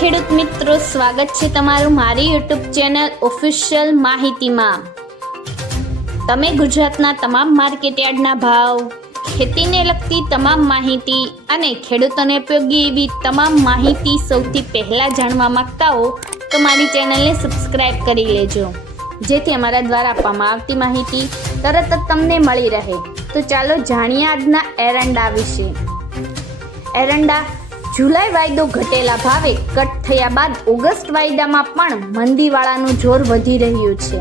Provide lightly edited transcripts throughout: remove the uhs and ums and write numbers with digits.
ખેડૂત મિત્રો, સ્વાગત છે તમારું મારી યુટ્યુબ ચેનલ ઓફિશિયલ માહિતીમાં। તમે ગુજરાતના તમામ માર્કેટયાર્ડના ભાવ, ખેતીને લગતી તમામ માહિતી અને ખેડૂતોને ઉપયોગી એવી તમામ માહિતી સૌથી પહેલા જાણવા માંગતા હો તો મારી ચેનલને સબસ્ક્રાઇબ કરી લેજો, જેથી અમારા દ્વારા આપવામાં આવતી માહિતી તરત જ તમને મળી રહે। તો ચાલો જાણીએ આજના એરંડા વિશે। એરંડા જુલાઈ વાયદો ઘટેલા ભાવે કટ થયા બાદ ઓગસ્ટ વાયદામાં પણ મંદીવાળાનું જોર વધી રહ્યું છે।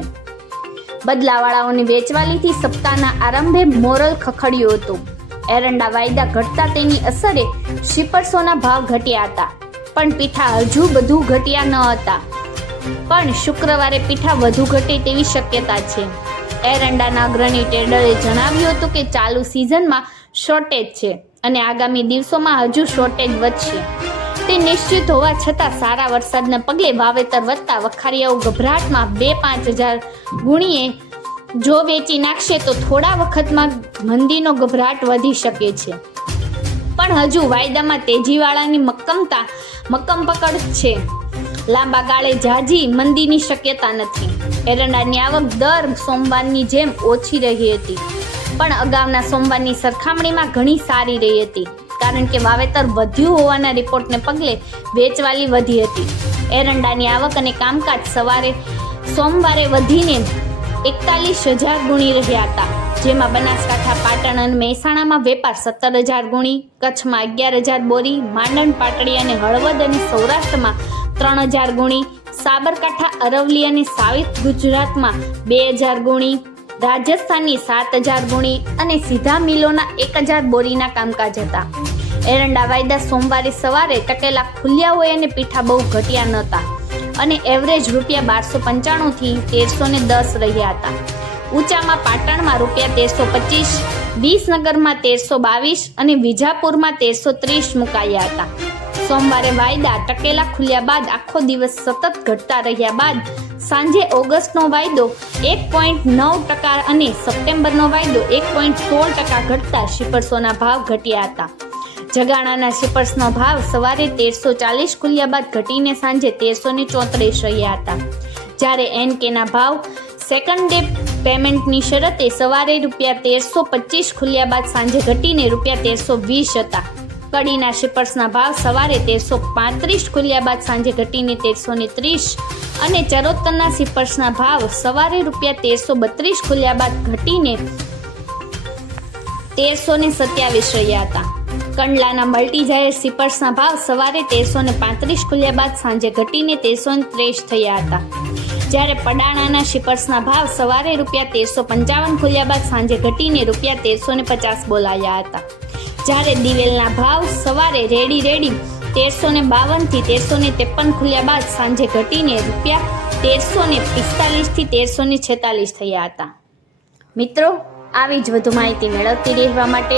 બદલાવાળાઓની વેચવાલીથી સપ્તાહના આરંભે મોરલ ખખડ્યું હતું। એરંડા વાયદા ઘટતા તેની અસરે શિપર્સોના ભાવ ઘટ્યા હતા, પણ પીઠા હજુ બધું ઘટ્યા ન હતા, પણ શુક્રવારે પીઠા વધુ ઘટે તેવી શક્યતા છે। એરંડાના અગ્રણી ટ્રેડરે જણાવ્યું હતું કે ચાલુ સિઝનમાં શોર્ટેજ છે અને આગામી દિવસોમાં હજુ શોર્ટેજ વધશે। તે નિશ્ચિત હોવા છતાં સારા વરસાદના પગલે વાવેતર વધતા વખારિયાઓ ગભરાટમાં 2-5 હજાર ગુણીએ જો વેચી નાખશે તો થોડા વખતમાં મંદીનો ગભરાટ વધી શકે છે, પણ હજુ વાયદામાં તેજીવાળાની મક્કમ પકડ છે। લાંબા ગાળે ઝાઝી મંદીની શક્યતા નથી। એરંડાની આવક દર સોમવારની જેમ ઓછી રહી હતી, પણ અગાઉના સોમવારની સરખામણીમાં ઘણી સારી રહી હતી, કારણ કે વાવેતર વધ્યું હોવાના રિપોર્ટને પગલે વેચવાલી વધી હતી। એરંડાની આવક અને કામકાજ સોમવારે વધીને 41,000 ગુણી રહ્યા હતા, જેમાં બનાસકાંઠા, પાટણ અને મહેસાણામાં વેપાર 17,000 ગુણી, કચ્છમાં 11,000 બોરી, માંડણ, પાટડી અને હળવદ અને સૌરાષ્ટ્રમાં 3,000 ગુણી, સાબરકાંઠા, અરવલ્લી અને સાઉથ ગુજરાતમાં 2,000 ગુણી, રાજસ્થાનની 7,000 ગુણી અને સીધા મિલોના 1,000 બોરીના કામકાજ હતા। એરંડા વાયદા સોમવારે સવારે ટકેલા ખુલ્યા હોય અને પીઠા બહુ ઘટ્યા નહોતા અને એવરેજ ₹1295 થી 1,310 રહ્યા હતા। ઊંચામાં પાટણમાં ₹1,325, વિસનગરમાં 1,322 અને વિજાપુરમાં 1,330 મુકાયા હતા। સોમવારે વાયદા ટકેલા ખુલ્યા બાદ આખો દિવસ સતત ઘટતા રહ્યા બાદ સાંજે ઓગસ્ટનો વાયદો 1.9% અને સપ્ટેમ્બરનો વાયદો 1.16% ઘટતા શિપર્સોના ભાવ ઘટ્યા હતા। જગાણાના શિપર્સનો ભાવ સવારે 1,340 ખુલ્યા બાદ ઘટીને સાંજે 1,334 રહ્યા હતા, જ્યારે એનકેના ભાવ સેકન્ડ ડે પેમેન્ટની શરતે સવારે ₹1,325 ખુલ્યા બાદ સાંજે ઘટીને ₹1,320 હતા। કડીના શિપર્સના ભાવ સવારે 1,335 ખુલ્યા બાદ સાંજે ઘટીને 1,330 અને ચરોતરના શિપર્સના ભાવ સવારે ₹1,332 ખુલ્યા બાદ ઘટીને 1,327 રહ્યા હતા। કંડલાના મલ્ટીજાયર શિપર્સના ભાવ સવારે 1,335 ખુલ્યા બાદ સાંજે ઘટીને 1,330 થયા હતા, જ્યારે પડાણાના શિપર્સના ભાવ સવારે ₹1,355 ખુલ્યા બાદ સાંજે ઘટીને ₹1,350 બોલાયા હતા, જ્યારે દિવેલના ભાવ સવારે રેડી 1,352 થી 1,353 ખુલ્યા બાદ સાંજે ઘટીને ₹1,345 થી 1,346 થયા હતા। મિત્રો, આવી જ વધુ માહિતી મેળવતી રહેવા માટે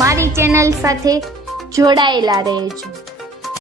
મારી ચેનલ સાથે જોડાયેલા રહેજો।